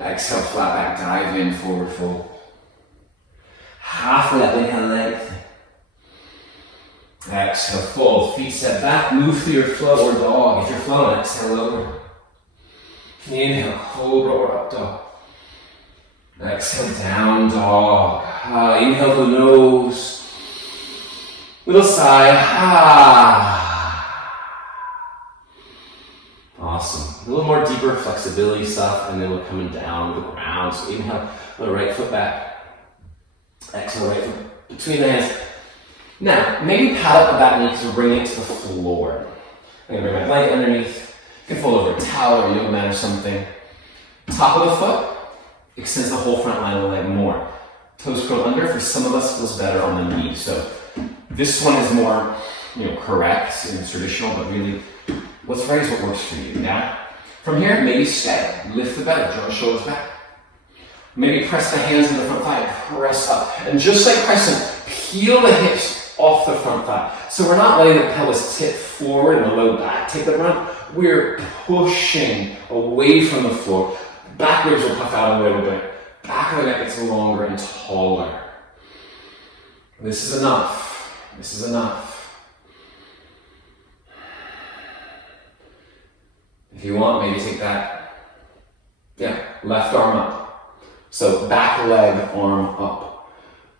Exhale, flat back, dive in, forward fold. Half of that inhale, length. Exhale, fold, feet set back, move through your flow or dog. If you're flowing, exhale, lower. Inhale, cobra or up dog. Exhale, down dog. Inhale the nose. Little sigh. Awesome. A little more deeper flexibility stuff, and then we're coming down to the ground. So inhale, the right foot back. Exhale, right foot between the hands. Now, maybe pad up the back knee to bring it to the floor. I'm gonna bring my blanket underneath. You can fold over a towel or a yoga mat or something. Top of the foot extends the whole front line of the leg more. Toes curl under. For some of us, feels better on the knee. So this one is more, correct and traditional, but really, what's right is what works for you. Now, from here, maybe stay. Lift the belly, draw the shoulders back. Maybe press the hands to the front thigh, press up. And just like pressing, peel the hips off the front thigh. So we're not letting the pelvis tip forward and the low back take the brunt. We're pushing away from the floor. Back ribs will puff out a little bit. Back of the neck gets longer and taller. This is enough. This is enough. If you want, maybe take that, left arm up. So back leg, arm up.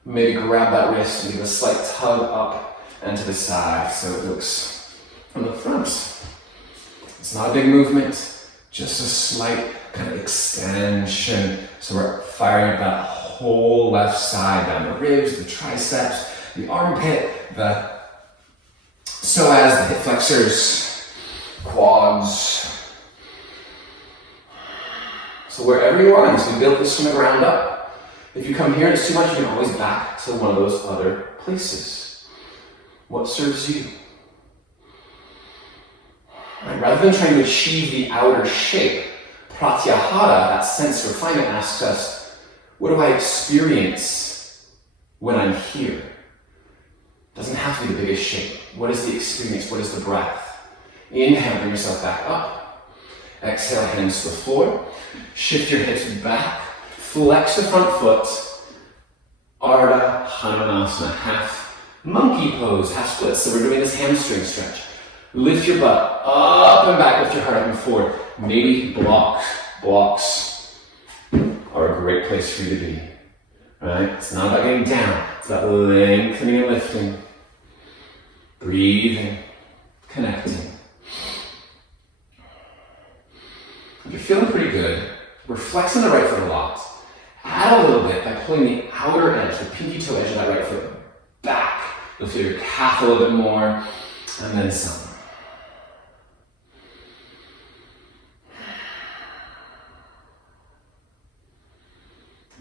Maybe grab that wrist and give a slight tug up and to the side so it looks from the front. It's not a big movement, just a slight kind of extension. So we're firing up that whole left side, down the ribs, the triceps, the armpit, the psoas, the hip flexors, quads. So wherever you are, we built this from the ground up. If you come here and it's too much, you can always back to one of those other places. What serves you? Right, rather than trying to achieve the outer shape, Pratyahara, that sense refinement, asks us, what do I experience when I'm here? It doesn't have to be the biggest shape. What is the experience? What is the breath? Inhale, bring yourself back up. Exhale, hands to the floor. Shift your hips back. Flex the front foot. Ardha Hanumanasana, half monkey pose, half split. So we're doing this hamstring stretch. Lift your butt up and back, lift your heart up and forward. Maybe blocks are a great place for you to be. Right? It's not about getting down. It's about lengthening and lifting. Breathing, connecting. If you're feeling pretty good, we're flexing the right foot a lot. Add a little bit by pulling the outer edge, the pinky toe edge of that right foot back. You'll feel your calf a little bit more, and then some.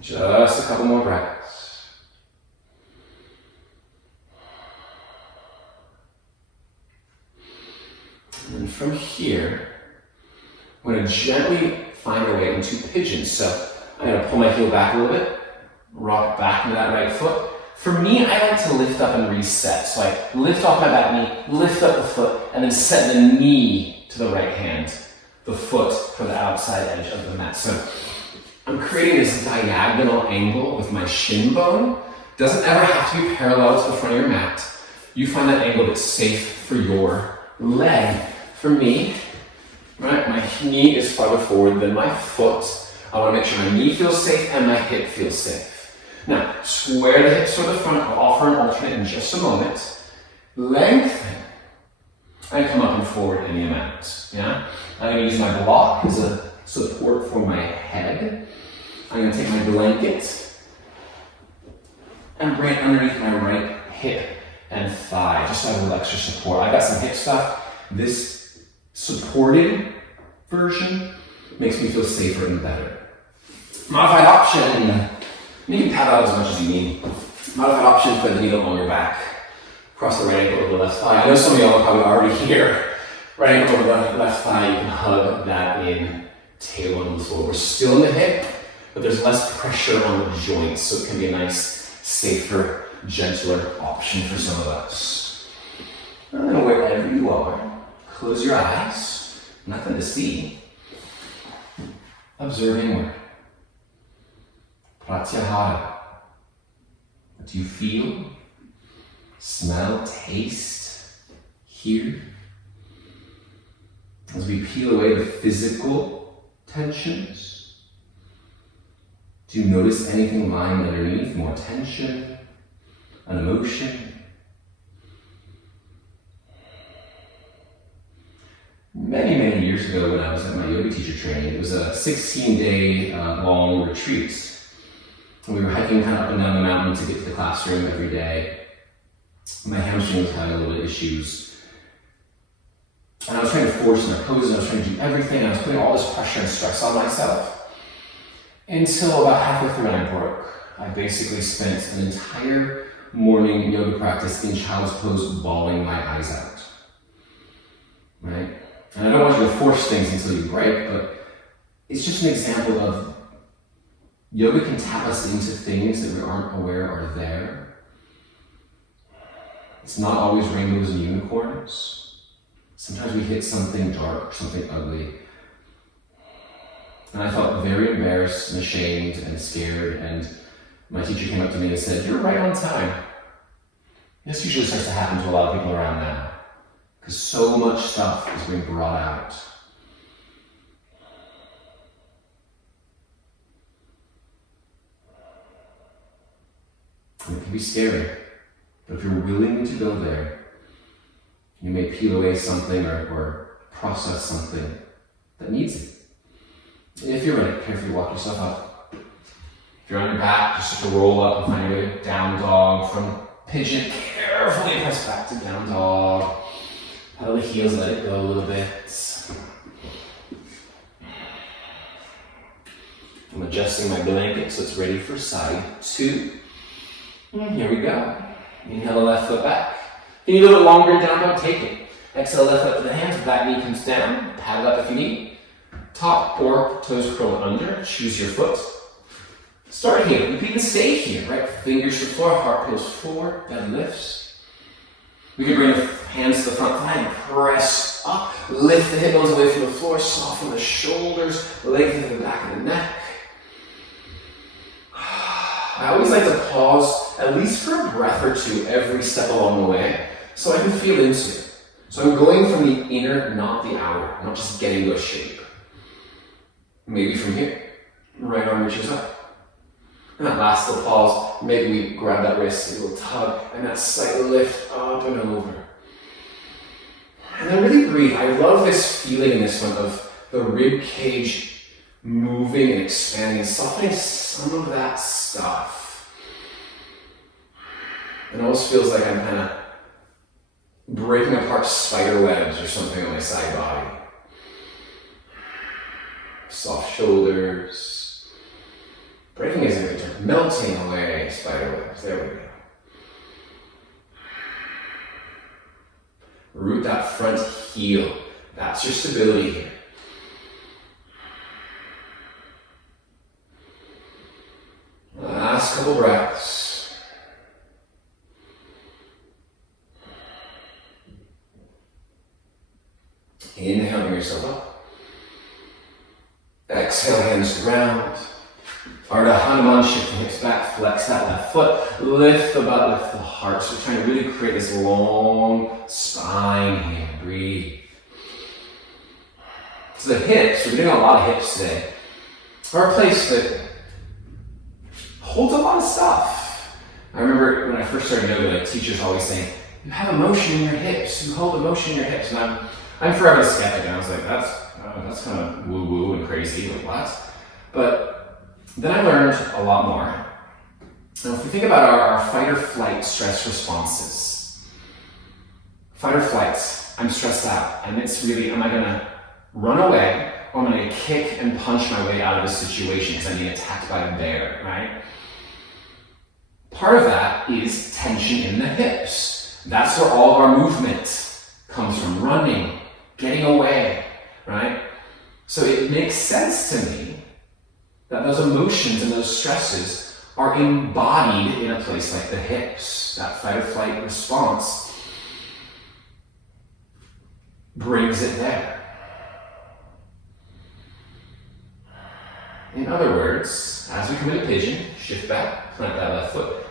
Just a couple more breaths. And then from here, I'm going to gently find our way into pigeon. So I'm going to pull my heel back a little bit, rock back into that right foot, For me, I like to lift up and reset. So I lift off my back knee, lift up the foot, and then set the knee to the right hand, the foot for the outside edge of the mat. So I'm creating this diagonal angle with my shin bone. Doesn't ever have to be parallel to the front of your mat. You find that angle that's safe for your leg. For me, right, my knee is farther forward than my foot. I want to make sure my knee feels safe and my hip feels safe. Now, square the hips toward the front. I'll offer an alternate in just a moment. Lengthen. And come up and forward any amount. Yeah? I'm going to use my block as a support for my head. I'm going to take my blanket and bring it underneath my right hip and thigh, just to have a little extra support. I got some hip stuff. This supported version makes me feel safer and better. Modified option. You can pat out as much as you need. Modified option, put the needle on your back. Cross the right ankle over the left thigh. I know some of y'all are probably already here. Right ankle over the left thigh, you can hug that in, tailbone on the floor. We're still in the hip, but there's less pressure on the joints, so it can be a nice, safer, gentler option for some of us. And then wherever you are, close your eyes. Nothing to see. Observe inward. Pratyahara. What do you feel? Smell, taste, hear? As we peel away the physical tensions, do you notice anything lying underneath? More tension, an emotion? Many, many years ago when I was at my yoga teacher training, it was a 16-day long retreat. We were hiking kind of up and down the mountain to get to the classroom every day. My hamstring was having a little bit of issues. And I was trying to force my poses, and I was trying to do everything, and I was putting all this pressure and stress on myself. Until about halfway through and I broke. I basically spent an entire morning yoga practice in child's pose, bawling my eyes out. Right? And I don't want you to force things until you break, but it's just an example of yoga can tap us into things that we aren't aware are there. It's not always rainbows and unicorns. Sometimes we hit something dark, something ugly. And I felt very embarrassed and ashamed and scared, and my teacher came up to me and said, "You're right on time." This usually starts to happen to a lot of people around now, because so much stuff is being brought out. And it can be scary, but if you're willing to go there, you may peel away something or process something that needs it. If you're ready, carefully walk yourself up. If you're on your back, just start to roll up and find your way to down dog. From pigeon, carefully press back to down dog. Pedal the heels, let it go a little bit. I'm adjusting my blanket so it's ready for side 2. And here we go. Inhale the left foot back. If you need a little bit longer down dog, take it. Exhale left foot to the hands, back knee comes down. Pat it up if you need. Top or toes curl under, choose your foot. Start here, you can even stay here, right? Fingers to the floor, heart pulls forward, then lifts. We can bring the hands to the front thigh and press up. Lift the hip bones away from the floor, soften the shoulders, lengthen the back of the neck. I always like to pause at least for a breath or two every step along the way so I can feel into it. So I'm going from the inner, not the outer, not just getting to a shape. Maybe from here, right arm reaches up. And that last little pause, maybe we grab that wrist, a little tug, and that slight lift up and over. And then really breathe. I love this feeling in this one of the rib cage moving and expanding and softening some of that stuff. It almost feels like I'm kind of breaking apart spider webs or something on my side body. Soft shoulders. Breaking isn't a good term. Melting away spider webs. There we go. Root that front heel. That's your stability here. Last couple breaths. Inhale, bring yourself up. Exhale, hands to the ground. Ardha Hanuman, shift the hips back, flex that left foot, lift the butt, lift the heart. So we're trying to really create this long spine here. Breathe. So the hips, we're doing a lot of hips today, are a place that holds a lot of stuff. I remember when I first started yoga, like teachers always saying, you have emotion in your hips, you hold emotion in your hips. And I'm forever a skeptic, and I was like, that's kind of woo-woo and crazy, like what? But then I learned a lot more. Now if we think about our fight or flight stress responses, fight or flight, I'm stressed out, and it's really, am I gonna run away, or I'm gonna kick and punch my way out of this situation because I'm being attacked by a bear, right? Part of that is tension in the hips. That's where all of our movement comes from, running, getting away, right? So it makes sense to me that those emotions and those stresses are embodied in a place like the hips. That fight or flight response brings it there. In other words, as we come into pigeon, shift back, plant that left foot.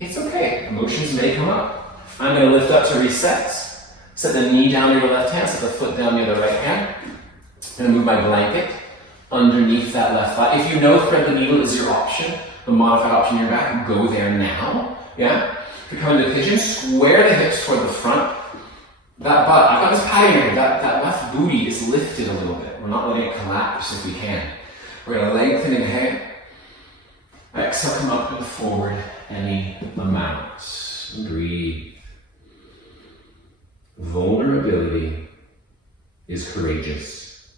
It's okay, emotions may come up. I'm going to lift up to reset. Set the knee down to your left hand, set the foot down to the right hand. I'm going to move my blanket underneath that left thigh. If you know thread the needle is your option, the modified option in your back, go there now. Yeah? If you come into pigeon, square the hips toward the front. That butt, I've got this pattern here, that left booty is lifted a little bit. We're not letting it collapse if we can. We're going to lengthen, inhale. Exhale, come up and forward any amount. Breathe. Vulnerability is courageous.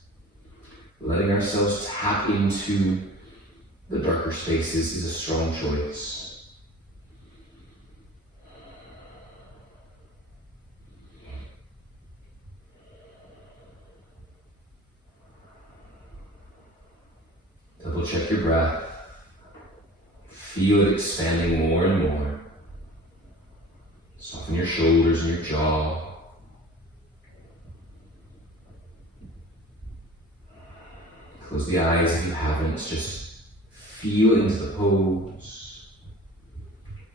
Letting ourselves tap into the darker spaces is a strong choice. Double check your breath. Feel it expanding more and more. Soften your shoulders and your jaw. Close the eyes if you haven't. Just feel into the pose.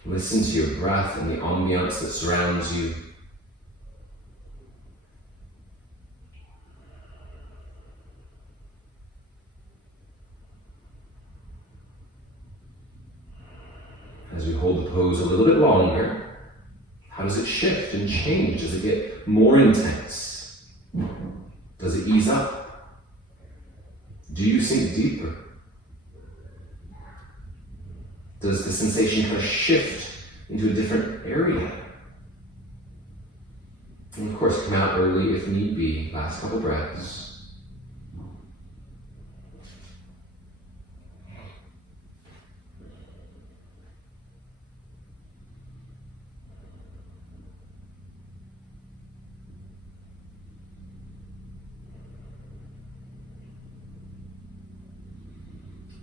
Listen to your breath and the ambiance that surrounds you. As we hold the pose a little bit longer, how does it shift and change? Does it get more intense? Does it ease up? Do you sink deeper? Does the sensation kind of shift into a different area? And of course, come out early if need be. Last couple breaths.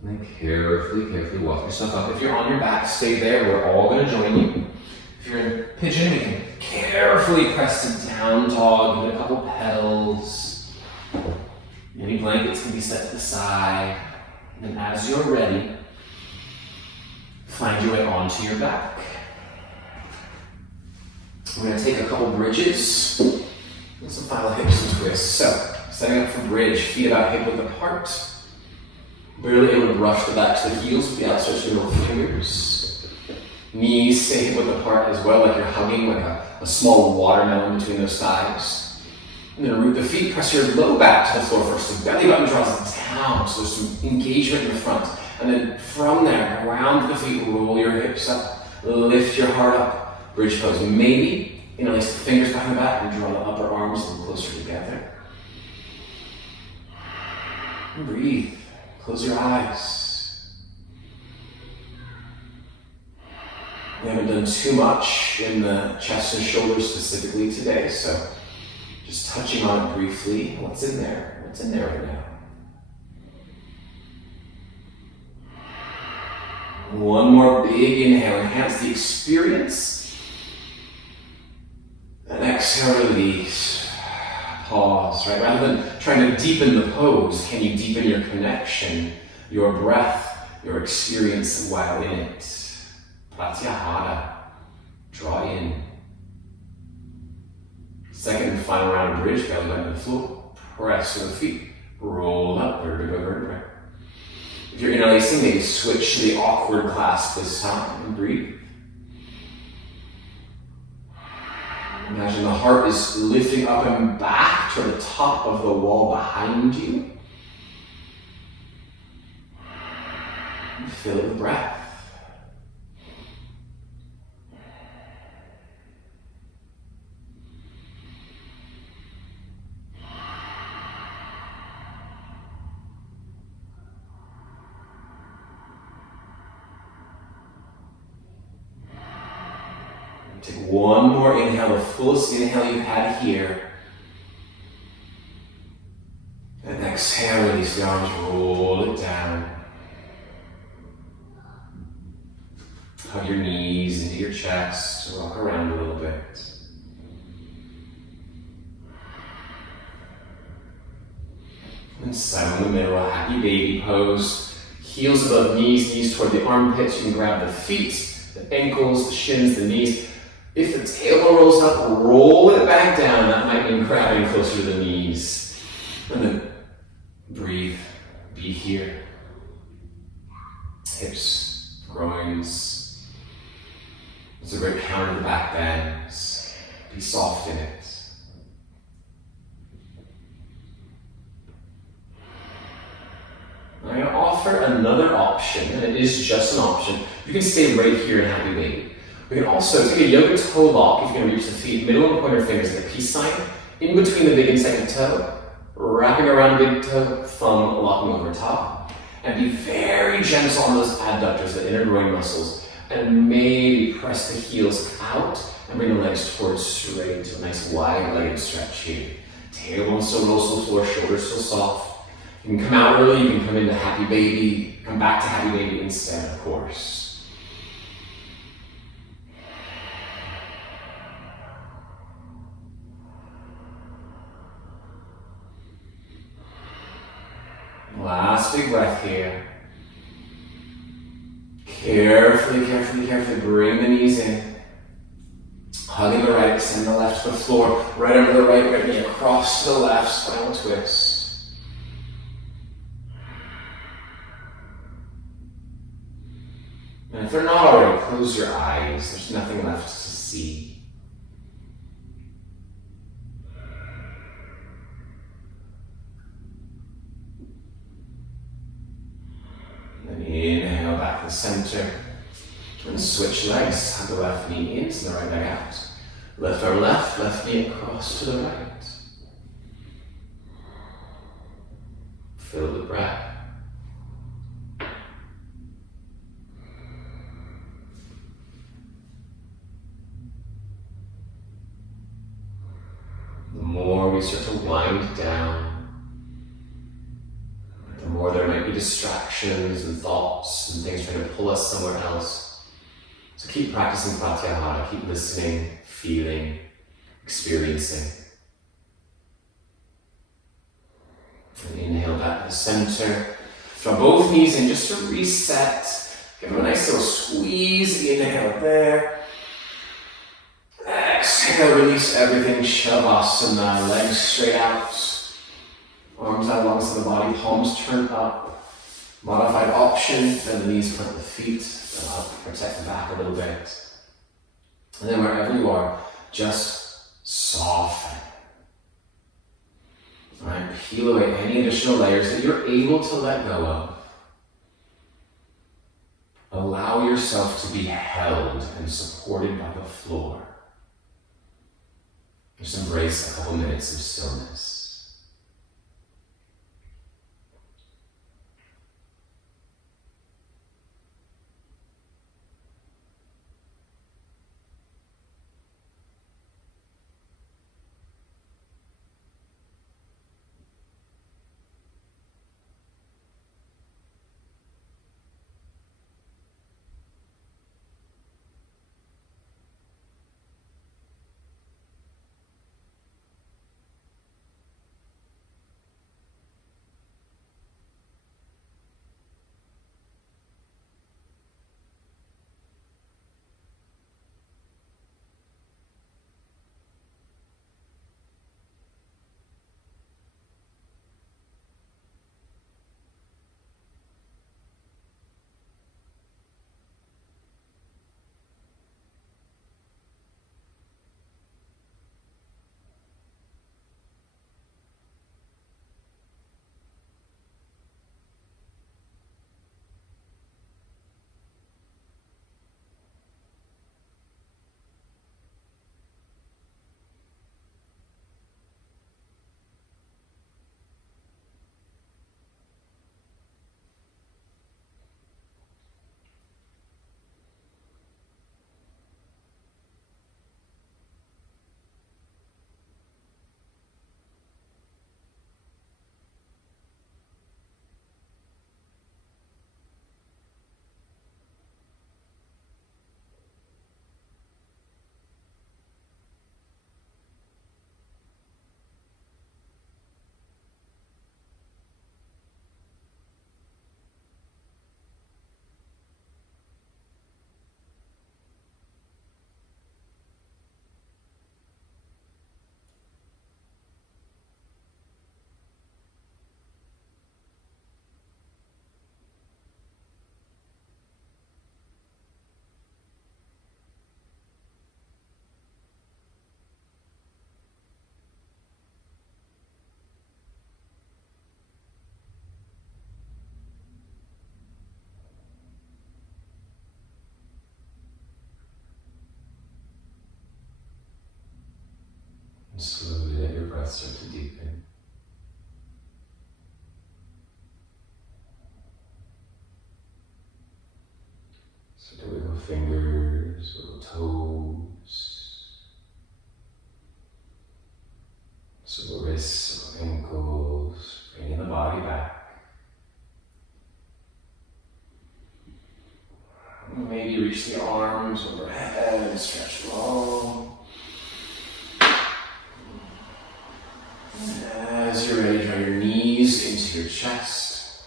And then carefully walk yourself up. If you're on your back, stay there. We're all going to join you. If you're in pigeon, we can carefully press to down dog. Give it a couple petals. Any blankets can be set to the side. And as you're ready, find your way onto your back. We're going to take a couple bridges and some final hips and twists. So, setting up for bridge, feet about hip width apart. Barely able to brush the backs of the heels with the outstretched middle fingers. Knees stay hip width apart as well, like you're hugging like a small watermelon between those thighs. And then root the feet, press your low back to the floor first. So belly button draws down, so there's some engagement in the front. And then from there, around the feet, roll your hips up, lift your heart up. Bridge pose. Maybe, place the fingers behind the back and draw the upper arms a little closer together. And breathe. Close your eyes. We haven't done too much in the chest and shoulders specifically today, so just touching on it briefly. What's in there? What's in there right now? One more big inhale. Enhance the experience. And exhale, release. Pause, right? Rather than trying to deepen the pose, can you deepen your connection, your breath, your experience while in it? Pratyahara. Draw in. Second and final round of bridge, belly button to the floor. Press to the feet. Roll up, vertebra, vertebra. If you're interlacing, maybe switch to the awkward clasp this time and breathe. Imagine the heart is lifting up and back to the top of the wall behind you. Fill it with breath. Take one more inhale, the fullest inhale you've had here. And exhale, release the arms, roll it down. Hug your knees into your chest, rock around a little bit. And settle in the middle, a happy baby pose. Heels above knees, knees toward the armpits. You can grab the feet, the ankles, the shins, the knees. If the tailbone rolls up, roll it back down. That might mean grabbing closer to the knees. And then breathe, be here. Hips, groins. It's a great counter to back bends. Be soft in it. I'm going to offer another option, and it is just an option. You can stay right here in Happy Baby. We can also take a yoga toe lock if you can reach the feet, middle and pointer fingers in a peace sign, in between the big and second toe, wrapping around the big toe, thumb locking over top, and be very gentle on those adductors, the inner groin muscles, and maybe press the heels out and bring the legs towards straight to a nice wide-legged stretch here. Tailbone still rolls to the floor, shoulders still soft. You can come out early, you can come into Happy Baby, come back to Happy Baby instead, of course. Last big breath here. Carefully, carefully, carefully bring the knees in. Hugging the right, extend the left to the floor. Right over the right knee across to the left, spinal twist. And if they're not already, close your eyes. There's nothing left to see. Then inhale back to the center. And switch legs. Hug the left knee in, so the right leg out. Left arm left, left knee across to the right. Fill the breath. The more we start to wind down, the more there might be distractions and thoughts and things trying to pull us somewhere else. So keep practicing Pratyahara, keep listening, feeling, experiencing. And inhale back to the center. Draw both knees in just to reset. Give them a nice little squeeze. Inhale there. Exhale, release everything. Shavasana, legs straight out. Arms out long side of the body, palms turned up. Modified option, then the knees plant the feet, then up, protect the back a little bit. And then wherever you are, just soften. All right, peel away any additional layers that you're able to let go of. Allow yourself to be held and supported by the floor. Just embrace a couple minutes of stillness. And slowly let your breath start to deepen. So to wiggle fingers, wiggle toes, wiggle wrists, wiggle ankles, bringing the body back. Maybe reach the arms overhead and stretch long. As you're ready, draw your knees into your chest.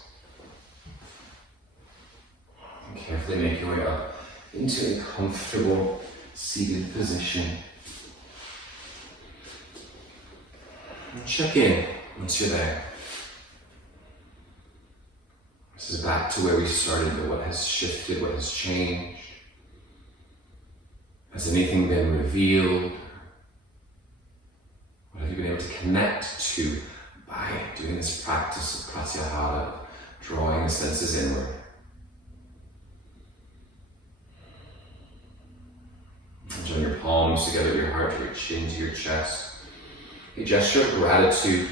And carefully make your way up into a comfortable seated position. And check in once you're there. This is back to where we started, but what has shifted, what has changed? Has anything been revealed? What have you been able to connect to by doing this practice of Pratyahara, drawing the senses inward? Join your palms together, your heart to your chin, to your chest. A gesture of gratitude.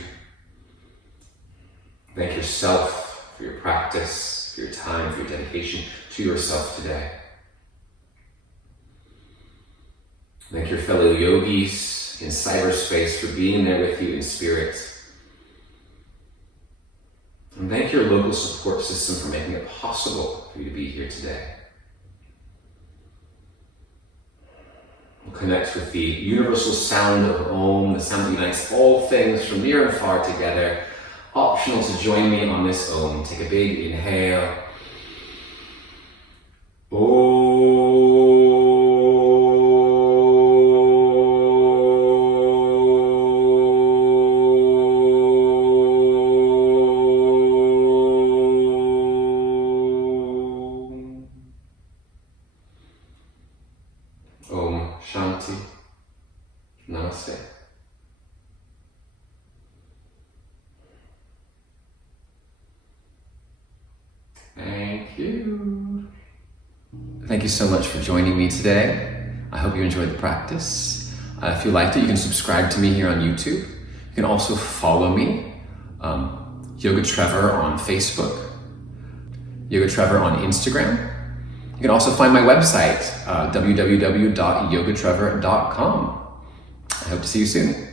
Thank yourself for your practice, for your time, for your dedication to yourself today. Thank your fellow yogis in cyberspace for being there with you in spirit. And thank your local support system for making it possible for you to be here today. We'll connect with the universal sound of Om, the sound that unites all things from near and far together. Optional to join me on this Om. Take a big inhale. Om Shanti. Namaste. Thank you. Thank you so much for joining me today. I hope you enjoyed the practice. If you liked it, you can subscribe to me here on YouTube. You can also follow me, Yoga Trevor on Facebook, Yoga Trevor on Instagram. You can also find my website, www.yogatrevor.com. I hope to see you soon.